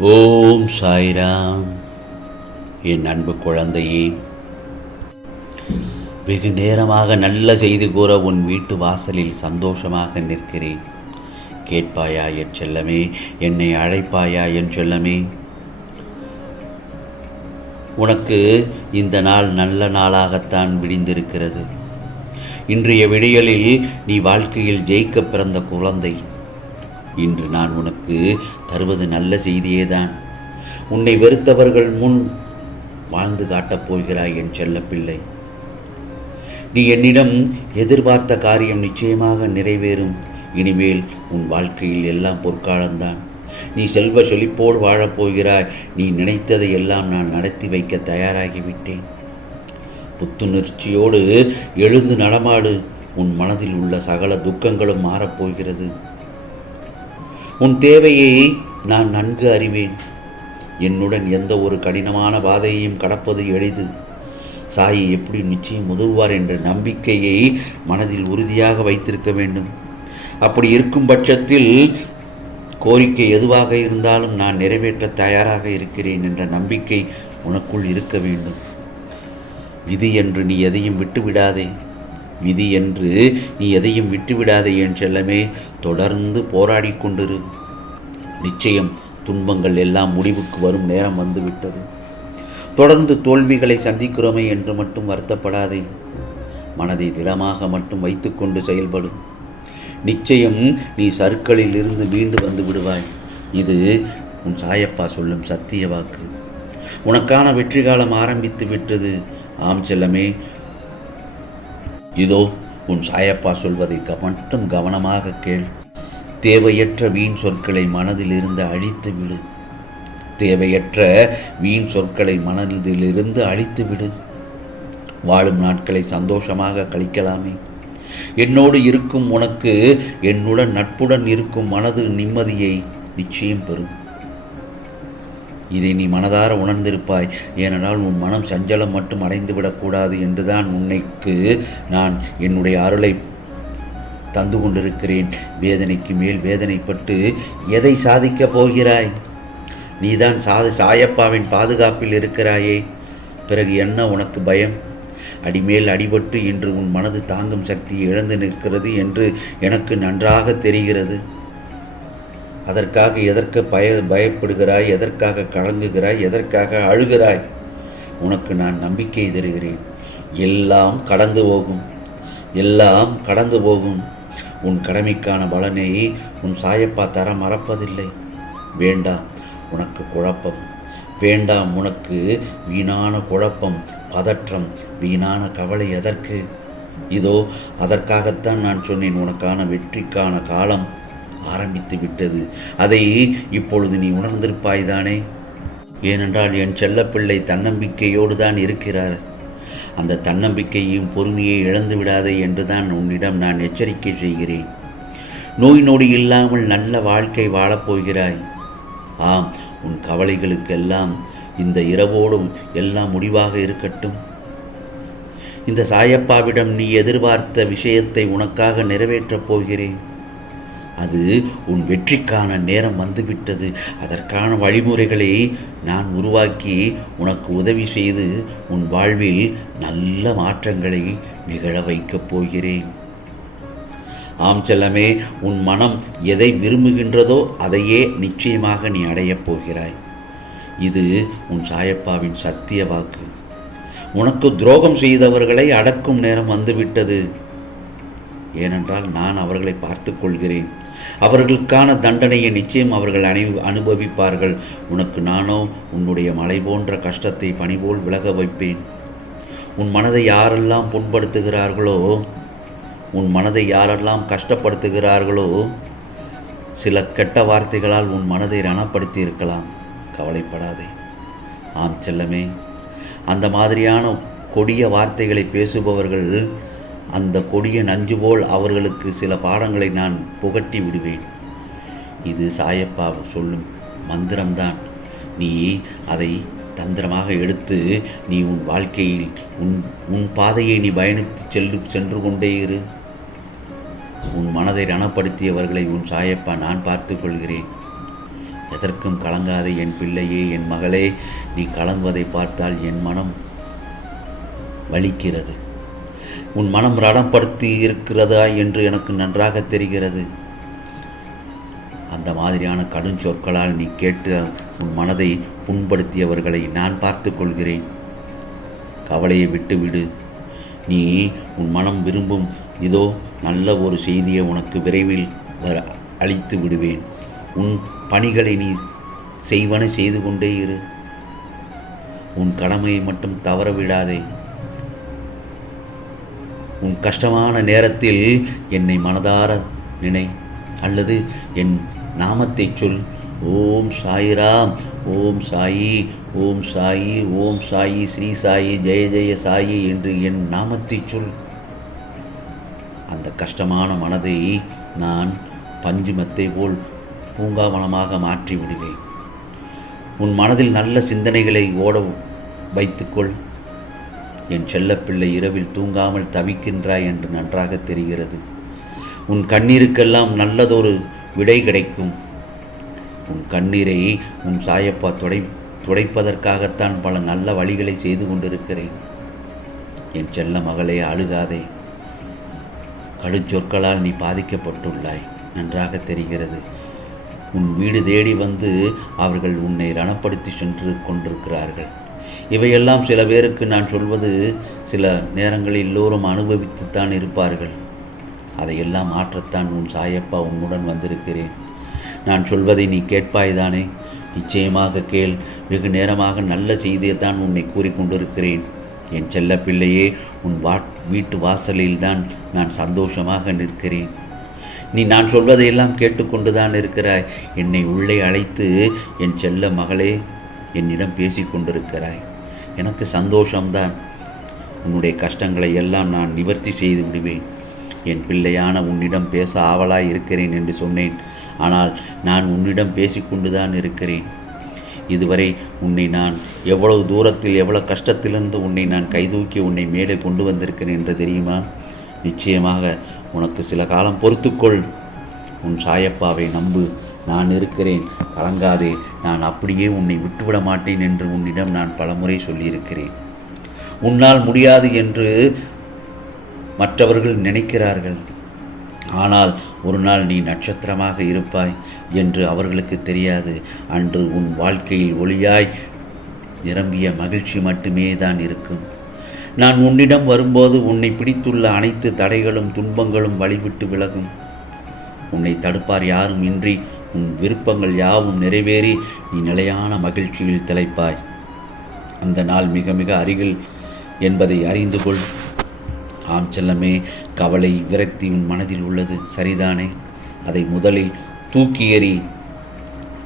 ஓம் சாய்ராம். என் அன்பு குழந்தையே வெகு நேரமாக நல்ல செய்தி கூற உன் வீட்டு வாசலில் சந்தோஷமாக நிற்கிறேன். கேட்பாயா என் செல்லமே என்னை அழைப்பாயா என் செல்லமே. உனக்கு இந்த நாள் நல்ல நாளாகத்தான் விடிந்திருக்கிறது. இன்றைய விடியலில் நீ வாழ்க்கையில் ஜெயிக்க பிறந்த குழந்தை. இன்று நான் உனக்கு தருவது நல்ல செய்தியேதான். உன்னை வெறுத்தவர்கள் முன் வாழ்ந்து காட்டப் போகிறாய் என் செல்லப்பிள்ளை. நீ என்னிடம் எதிர்பார்த்த காரியம் நிச்சயமாக நிறைவேறும். இனிமேல் உன் வாழ்க்கையில் எல்லாம் பொற்காலம்தான். நீ செல்வ செழிப்போடு வாழப்போகிறாய் நீ நினைத்ததை எல்லாம் நான் நடத்தி வைக்க தயாராகிவிட்டேன். புத்துணர்ச்சியோடு எழுந்து நடமாடு. உன் மனதில் உள்ள சகல துக்கங்களும் மாறப்போகிறது உன் தேவையை நான் நன்கு அறிவேன். என்னுடன் எந்த ஒரு கடினமான பாதையையும் கடப்பது எளிது. சாயி எப்படி நிச்சயம் உதவுவார் என்ற நம்பிக்கையை மனதில் உறுதியாக வைத்திருக்க வேண்டும். அப்படி இருக்கும் பட்சத்தில் கோரிக்கை எதுவாக இருந்தாலும் நான் நிறைவேற்ற தயாராக இருக்கிறேன் என்ற நம்பிக்கை உனக்குள் இருக்க வேண்டும். விதி என்று நீ எதையும் விட்டுவிடாதே. விதி என்று நீ எதையும் விட்டுவிடாதே என் செல்லமே. தொடர்ந்து போராடி கொண்டிரு. நிச்சயம் துன்பங்கள் எல்லாம் முடிவுக்கு வரும் நேரம் வந்துவிட்டது. தொடர்ந்து தோல்விகளை சந்திக்கிறோமே என்று மட்டும் வருத்தப்படாதே. மனதை திடமாக மட்டும் வைத்துக்கொண்டு செயல்படும் நிச்சயம் நீ சருக்களில் இருந்து மீண்டு வந்து விடுவாய். இது உன் சாயப்பா சொல்லும் சத்திய வாக்கு. உனக்கான வெற்றி காலம் ஆரம்பித்து விட்டது. ஆம் செல்லமே இதோ உன் சாயப்பா சொல்வதை மட்டும் கவனமாக கேள். தேவையற்ற வீண் சொற்களை மனதிலிருந்து அழித்து விடு. தேவையற்ற வீண் சொற்களை மனதிலிருந்து அழித்து விடு. வாழும் நாட்களை சந்தோஷமாக கழிக்கலாமே. என்னோடு இருக்கும் உனக்கு என்னுடன் நட்புடன் இருக்கும் மனது நிம்மதியை நிச்சயம் பெறும். இதை நீ மனதார உணர்ந்திருப்பாய். ஏனென்றால் உன் மனம் சஞ்சலம் மட்டும் அடைந்துவிடக்கூடாது என்றுதான் உன்னைக்கு நான் என்னுடைய அருளை தந்து கொண்டிருக்கிறேன். வேதனைக்கு மேல் வேதனைப்பட்டு எதை சாதிக்கப் போகிறாய்? நீதான் சாது சாயப்பாவின் பாதுகாப்பில் இருக்கிறாயே. பிறகு என்ன உனக்கு பயம்? அடிமேல் அடிபட்டு இன்று உன் மனது தாங்கும் சக்தியை இழந்து நிற்கிறது என்று எனக்கு நன்றாக தெரிகிறது. அதற்காக எதற்கு பய பயப்படுகிறாய்? எதற்காக கலங்குகிறாய்? எதற்காக அழுகிறாய்? உனக்கு நான் நம்பிக்கை தருகிறேன். எல்லாம் கடந்து போகும். எல்லாம் கடந்து போகும். உன் கடமைக்கான பலனை உன் சாயப்பா தர மறப்பதில்லை. வேண்டாம் உனக்கு குழப்பம். வேண்டாம் உனக்கு வீணான குழப்பம் பதற்றம் வீணான கவலை எதற்கு? இதோ அதற்காகத்தான் நான் சொன்னேன் உனக்கான வெற்றிக்கான காலம். ஆரம்பித்து விட்டது. அதை இப்பொழுது நீ உணர்ந்திருப்பாய்தானே ஏனென்றால் என் செல்லப்பிள்ளை தன்னம்பிக்கையோடு தான் இருக்கிறார். அந்த தன்னம்பிக்கையும் பொறுமையை இழந்து விடாதே என்று தான் உன்னிடம் நான் எச்சரிக்கை செய்கிறேன். நோய் நொடி இல்லாமல் நல்ல வாழ்க்கை வாழப்போகிறாய் ஆம் உன் கவலைகளுக்கெல்லாம் இந்த இரவோடும் எல்லாம் முடிவாக இருக்கட்டும். இந்த சாயப்பாவிடம் நீ எதிர்பார்த்த விஷயத்தை உனக்காக நிறைவேற்றப் போகிறேன். அது உன் வெற்றிக்கான நேரம் வந்துவிட்டது. அதற்கான வழிமுறைகளை நான் உருவாக்கி உனக்கு உதவி செய்து உன் வாழ்வில் நல்ல மாற்றங்களை நிகழ வைக்கப் போகிறேன். ஆம் செல்லமே உன் மனம் எதை விரும்புகின்றதோ அதையே நிச்சயமாக நீ அடையப் போகிறாய். இது உன் சாயப்பாவின் சத்திய வாக்கு. உனக்கு துரோகம் செய்தவர்களை அடக்கும் நேரம் வந்துவிட்டது. ஏனென்றால் நான் அவர்களை பார்த்து கொள்கிறேன். அவர்களுக்கான தண்டனையை நிச்சயம் அவர்கள் அணி அனுபவிப்பார்கள். உனக்கு நானோ உன்னுடைய மலை போன்ற கஷ்டத்தை பணிபோல் விலக வைப்பேன். உன் மனதை யாரெல்லாம் புண்படுத்துகிறார்களோ உன் மனதை யாரெல்லாம் கஷ்டப்படுத்துகிறார்களோ சில கெட்ட வார்த்தைகளால் உன் மனதை ரணப்படுத்தி இருக்கலாம் கவலைப்படாதே. ஆம் செல்லமே. அந்த மாதிரியான கொடிய வார்த்தைகளை பேசுபவர்கள் அந்த கொடிய நஞ்சு போல் அவர்களுக்கு சில பாடங்களை நான் புகட்டி விடுவேன். இது சாயப்பா சொல்லும் மந்திரம்தான். நீ அதை தந்திரமாக எடுத்து நீ உன் வாழ்க்கையில் உன் உன் பாதையை நீ பயணித்து செல்லு சென்று கொண்டே இரு. உன் மனதை ரணப்படுத்தியவர்களை உன் சாயப்பா நான் பார்த்து கொள்கிறேன். எதற்கும் கலங்காதே என் பிள்ளையே என் மகளே நீ கலங்குவதை பார்த்தால் என் மனம் வலிக்கிறது. உன் மனம் ரணப்படுத்தி இருக்கிறதா என்று எனக்கு நன்றாக தெரிகிறது. அந்த மாதிரியான கடும் சொற்களால் நீ கேட்டு உன் மனதை புண்படுத்தியவர்களை நான் பார்த்து கொள்கிறேன். கவலையை விட்டுவிடு. நீ உன் மனம் விரும்பும் இதோ நல்ல ஒரு செய்தியை உனக்கு விரைவில் வர அளித்து விடுவேன். உன் பணிகளை நீ செய்வன செய்து கொண்டே இரு. உன் கடமையை மட்டும் தவற விடாதே. உன் கஷ்டமான நேரத்தில் என்னை மனதார நினை. அல்லது என் நாமத்தை சொல். ஓம் சாயிராம் ஓம் சாயி ஓம் சாயி ஓம் சாயி ஸ்ரீ சாயி ஜெய ஜெய சாயி என்று என் நாமத்தை சொல். அந்த கஷ்டமான மனதை நான் பஞ்சுமத்தை போல் பூங்காவனமாக மாற்றி விடுவேன். உன் மனதில் நல்ல சிந்தனைகளை ஓட வைத்துக்கொள் என் செல்லப்பிள்ளை இரவில் தூங்காமல் தவிக்கின்றாய் என்று நன்றாக தெரிகிறது. உன் கண்ணீருக்கெல்லாம் நல்லதொரு விடை கிடைக்கும். உன் கண்ணீரை உன் சாயப்பா துடை துடைப்பதற்காகத்தான் பல நல்ல வழிகளை செய்து கொண்டிருக்கிறேன். என் செல்ல மகளே அழுகாதே. கடுச்சொற்களால் நீ பாதிக்கப்பட்டுள்ளாய். நன்றாக தெரிகிறது. உன் வீடு தேடி வந்து அவர்கள் உன்னை ரணப்படுத்தி சென்று கொண்டிருக்கிறார்கள். இவையெல்லாம் சில பேருக்கு நான் சொல்வது சில நேரங்களில் எல்லோரும் அனுபவித்துத்தான் இருப்பார்கள். அதையெல்லாம் மாற்றத்தான் உன் சாயப்பா உன்னுடன் வந்திருக்கிறேன். நான் சொல்வதை நீ கேட்பாய்தானே? நிச்சயமாக கேள். வெகு நேரமாக நல்ல செய்தியை தான் உன்னை கூறிக்கொண்டிருக்கிறேன் என் செல்ல பிள்ளையே உன் வா வீட்டு வாசலில்தான் நான் சந்தோஷமாக நிற்கிறேன். நீ நான் சொல்வதையெல்லாம் கேட்டுக்கொண்டுதான் இருக்கிறாய். என்னை உள்ளே அழைத்து என் செல்ல மகளே என்னிடம் பேசிக்கொண்டிருக்கிறாய் எனக்கு சந்தோஷம்தான். உன்னுடைய கஷ்டங்களை எல்லாம் நான் நிவர்த்தி செய்து விடுவேன். என் பிள்ளையான உன்னிடம் பேச ஆவலாய் இருக்கிறேன் என்று சொன்னேன். ஆனால் நான் உன்னிடம் பேசிக்கொண்டுதான் இருக்கிறேன். இதுவரை உன்னை நான் எவ்வளவு தூரத்தில் எவ்வளவு கஷ்டத்திலிருந்து உன்னை நான் கைதூக்கி உன்னை மேலே கொண்டு வந்திருக்கிறேன் என்று தெரியுமா? நிச்சயமாக உனக்கு சில காலம் பொறுத்துக்கொள். உன் சாயப்பாவை நம்பு. நான் இருக்கிறேன். கலங்காதே நான் அப்படியே உன்னை விட்டுவிட மாட்டேன் என்று உன்னிடம் நான் பலமுறை சொல்லியிருக்கிறேன். உன்னால் முடியாது என்று மற்றவர்கள் நினைக்கிறார்கள். ஆனால் ஒரு நாள் நீ நட்சத்திரமாக இருப்பாய் என்று அவர்களுக்கு தெரியாது. அன்று உன் வாழ்க்கையில் ஒளியாய் நிரம்பிய மகிழ்ச்சி மட்டுமே தான் இருக்கும். நான் உன்னிடம் வரும்போது உன்னை பிடித்துள்ள அனைத்து தடைகளும் துன்பங்களும் வழிவிட்டு விலகும். உன்னை தடுப்பார் யாரும் இன்றி உன் விருப்பங்கள் யாவும் நிறைவேறி நீ நிலையான மகிழ்ச்சியில் திளைப்பாய். அந்த நாள் மிக மிக அருகில் என்பதை அறிந்து கொள். ஆம் செல்லமே கவலை விரக்தி உன் மனதில் உள்ளது சரிதானே? அதை முதலில் தூக்கி எறி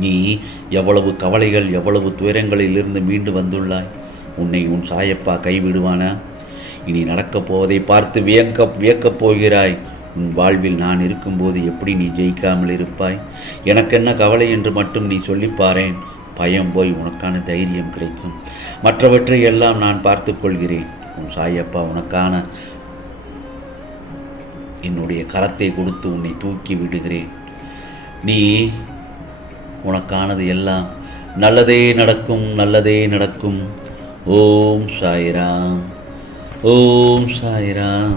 நீ எவ்வளவு கவலைகள் எவ்வளவு துயரங்களிலிருந்து மீண்டு வந்துள்ளாய்? உன்னை உன் சாயப்பா கைவிடுவானா? இனி நடக்கப் போவதை பார்த்து வியக்க வியக்கப் போகிறாய். உன் வாழ்வில் நான் இருக்கும்போது எப்படி நீ ஜெயிக்காமல் இருப்பாய்? எனக்கென்ன கவலை என்று மட்டும் நீ சொல்லிப்பாரேன் பயம் போய் உனக்கான தைரியம் கிடைக்கும். மற்றவற்றை எல்லாம் நான் பார்த்து கொள்கிறேன். உன் சாயப்பா உனக்கான என்னுடைய கரத்தை கொடுத்து உன்னை தூக்கி விடுகிறேன். நீ உனக்கானது எல்லாம் நல்லதே நடக்கும் நல்லதே நடக்கும். ஓம் சாய்ராம். ஓம் சாய்ராம்.